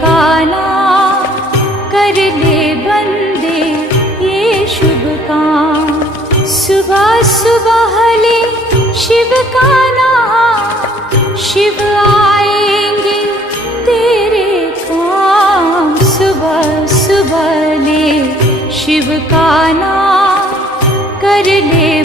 का नाम कर ले बंदे ये शुभ काम। सुबह सुबह ले शिव का नाम, शिव आएंगे तेरे काम। सुबह सुबह ले शिव का नाम कर ले